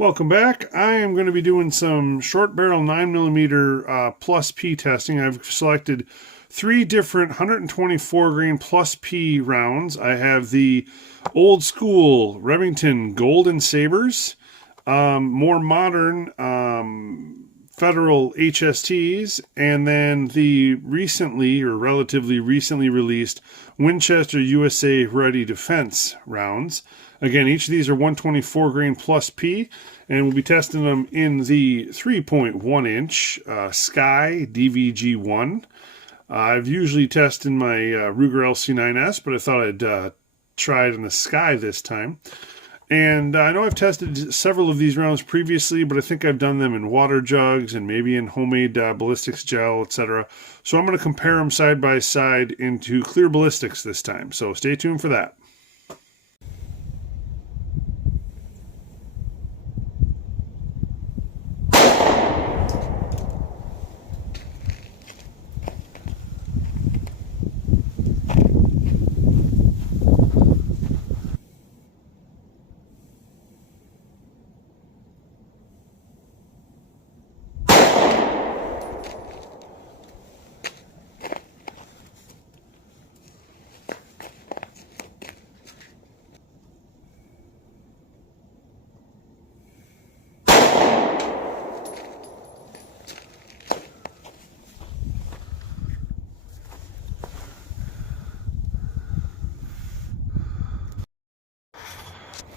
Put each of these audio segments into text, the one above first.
Welcome back. I am going to be doing some short barrel 9mm plus P testing. I've selected 3 different 124 grain plus P rounds. I have the old school Remington Golden Sabers, more modern Federal HSTs, and then the recently or relatively recently released Winchester USA Ready Defense rounds. Again, each of these are 124 grain plus P, and we'll be testing them in the 3.1 inch SCCY DVG-1. I've usually tested my Ruger LC9S, but I thought I'd try it in the SCCY this time. And I know I've tested several of these rounds previously, but I think I've done them in water jugs and maybe in homemade ballistics gel, etc. So I'm going to compare them side by side into clear ballistics this time. So stay tuned for that.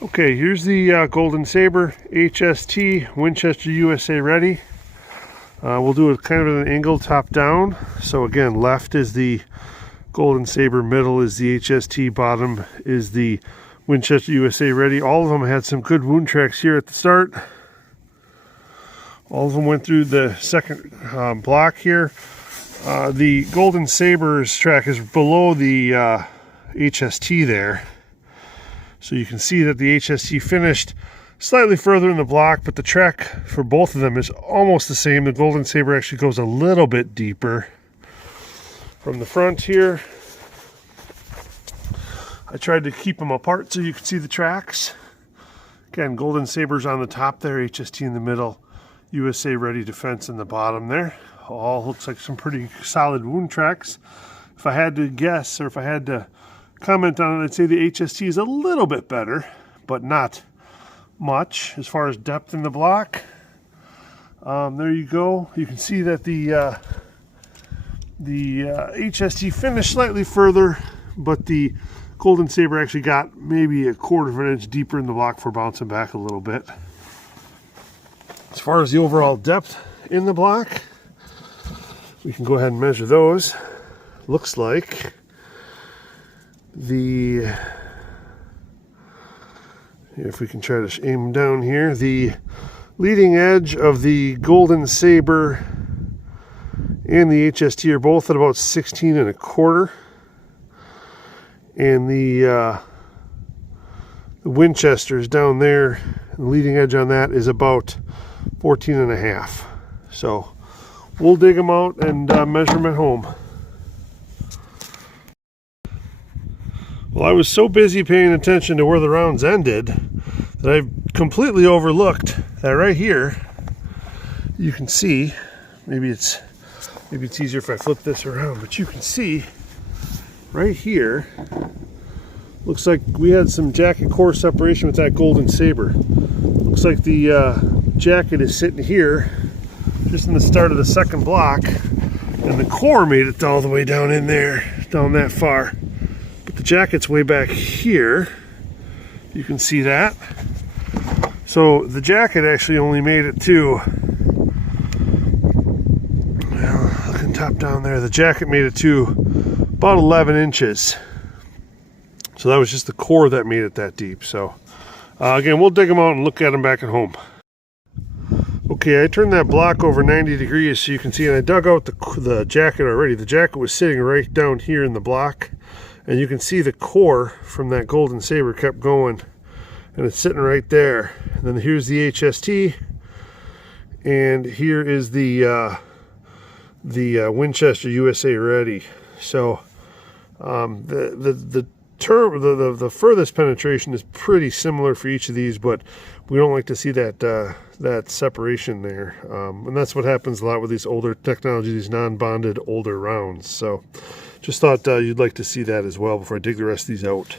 Okay, here's the Golden Saber HST Winchester USA Ready. We'll do it kind of at an angle top down. So again, left is the Golden Saber, middle is the HST, bottom is the Winchester USA Ready. All of them had some good wound tracks here at the start. All of them went through the second block here. The Golden Saber's track is below the HST there. So you can see that the HST finished slightly further in the block, but the track for both of them is almost the same. The Golden Saber actually goes a little bit deeper. From the front here, I tried to keep them apart so you could see the tracks. Again, Golden Saber's on the top there, HST in the middle, USA Ready Defense in the bottom there. All looks like some pretty solid wound tracks. If I had to guess, or if I had to comment on it, I'd say the HST is a little bit better, but not much as far as depth in the block. There you go. You can see that the HST finished slightly further, but the Golden Saber actually got maybe a 1/4 of an inch deeper in the block for bouncing back a little bit. As far as the overall depth in the block, we can go ahead and measure those. Looks like if we can try to aim down here, the leading edge of the Golden Saber and the HST are both at about 16 1/4, and the Winchester is down there. The leading edge on that is about 14 1/2. So we'll dig them out and measure them at home. Well, I was so busy paying attention to where the rounds ended that I completely overlooked that right here. You can see, maybe it's easier if I flip this around, but you can see right here, looks like we had some jacket core separation with that Golden Saber. Looks like the jacket is sitting here just in the start of the second block, and the core made it all the way down in there, down that far. The jacket's way back here. You can see that. So the jacket actually only made it to, well, looking top down there, the jacket made it to about 11 inches. So that was just the core that made it that deep. So again, we'll dig them out and look at them back at home. Okay, I turned that block over 90 degrees so you can see, and I dug out the jacket already. The jacket was sitting right down here in the block. And you can see the core from that Golden Saber kept going, and it's sitting right there. And then here's the HST, and here is the Winchester USA Ready. So the the furthest penetration is pretty similar for each of these, but we don't like to see that that separation there, and that's what happens a lot with these older technology, these non-bonded older rounds. So just thought you'd like to see that as well before I dig the rest of these out.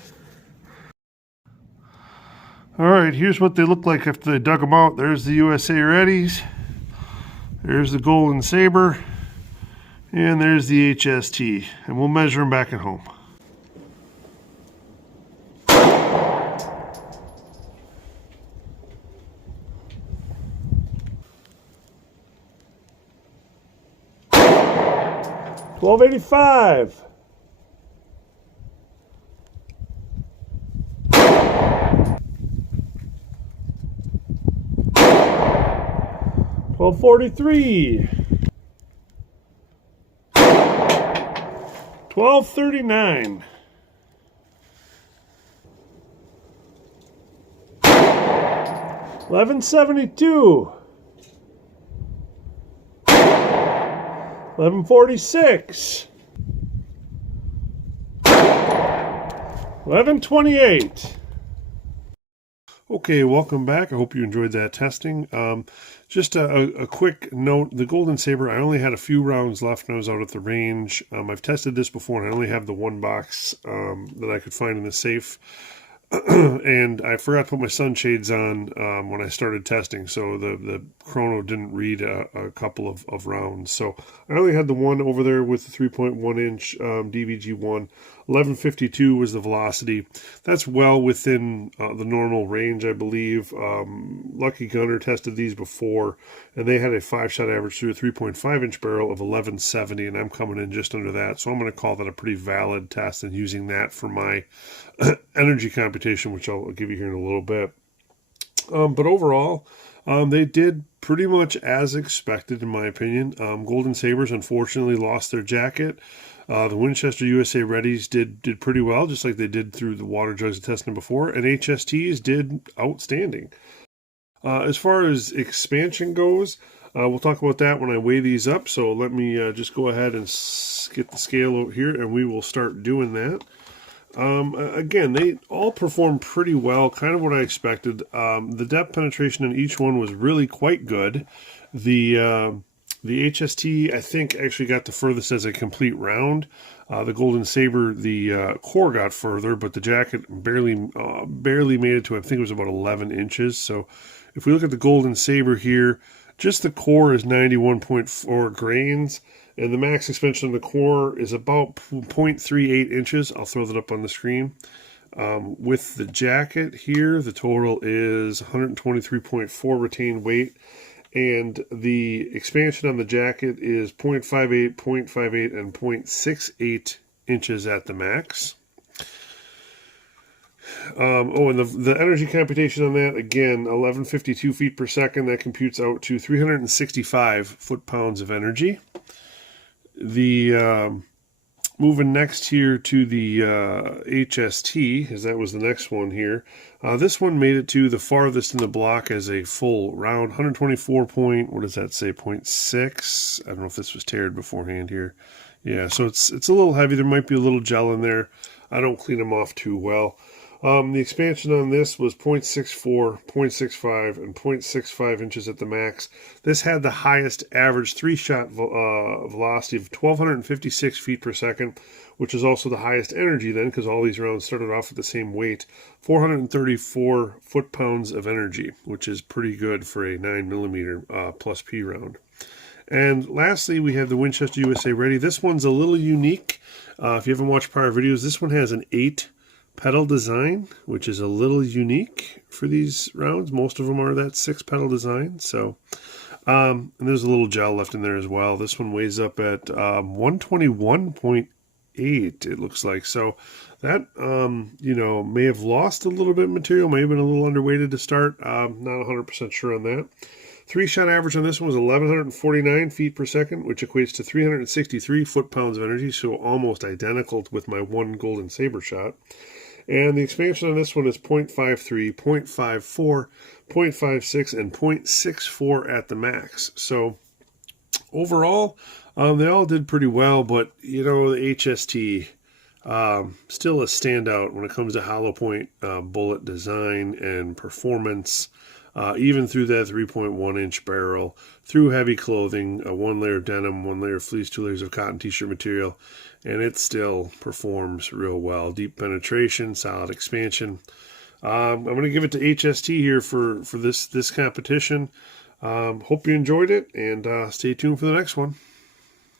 All right, here's what they look like after they dug them out. There's the USA Readies, there's the Golden Saber, and there's the HST, and we'll measure them back at home. $12.85. $12.43. $12.39. $11.72. $11.46. $11.28. Okay, welcome back. I hope you enjoyed that testing. Just a quick note, the Golden Saber, I only had a few rounds left when I was out at the range. I've tested this before, and I only have the one box that I could find in the safe. And I forgot to put my sunshades on when I started testing, so the chrono didn't read a couple of rounds. So I only had the one over there with the 3.1 inch DVG-1. 1152 was the velocity. That's well within the normal range, I believe. Lucky Gunner tested these before, and they had a 5-shot average through a 3.5 inch barrel of 1170, and I'm coming in just under that. So I'm going to call that a pretty valid test and using that for my energy computation, which I'll give you here in a little bit. But overall, they did pretty much as expected, in my opinion. Golden Sabers unfortunately lost their jacket. The Winchester USA Readies did pretty well, just like they did through the water jugs testing before, and HSTs did outstanding. As far as expansion goes, we'll talk about that when I weigh these up, so let me just go ahead and get the scale out here, and we will start doing that. Again, they all performed pretty well, kind of what I expected. The depth penetration in each one was really quite good. The HST, I think, actually got the furthest as a complete round. The Golden Saber, the core got further, but the jacket barely made it to, I think it was about 11 inches. So if we look at the Golden Saber here, just the core is 91.4 grains. And the max expansion on the core is about 0.38 inches. I'll throw that up on the screen. With the jacket here, the total is 123.4 retained weight. And the expansion on the jacket is 0.58, 0.58, and 0.68 inches at the max. And the energy computation on that, again, 1152 feet per second. That computes out to 365 foot-pounds of energy. The moving next here to the HST, as that was the next one here. This one made it to the farthest in the block as a full round, 124 point, what does that say, 0.6? I don't know if this was tared beforehand here. Yeah, so it's a little heavy. There might be a little gel in there. I don't clean them off too well. The expansion on this was 0.64, 0.65, and 0.65 inches at the max. This had the highest average 3-shot velocity of 1,256 feet per second, which is also the highest energy then, because all these rounds started off at the same weight, 434 foot-pounds of energy, which is pretty good for a 9mm plus P round. And lastly, we have the Winchester USA Ready. This one's a little unique. If you haven't watched prior videos, this one has an 8-pedal design, which is a little unique for these rounds. Most of them are that 6-pedal design. So, and there's a little gel left in there as well. This one weighs up at 121.8, it looks like. So that, may have lost a little bit of material, may have been a little underweighted to start. Not 100% sure on that. 3-shot average on this one was 1,149 feet per second, which equates to 363 foot-pounds of energy, so almost identical with my one Golden Saber shot. And the expansion on this one is 0.53, 0.54, 0.56, and 0.64 at the max. So overall, they all did pretty well, but, the HST, Still a standout when it comes to hollow point bullet design and performance. Even through that 3.1 inch barrel, through heavy clothing, one layer of denim, one layer of fleece, 2 layers of cotton t-shirt material, and it still performs real well. Deep penetration, solid expansion. I'm going to give it to HST here for this competition. Hope you enjoyed it, and stay tuned for the next one.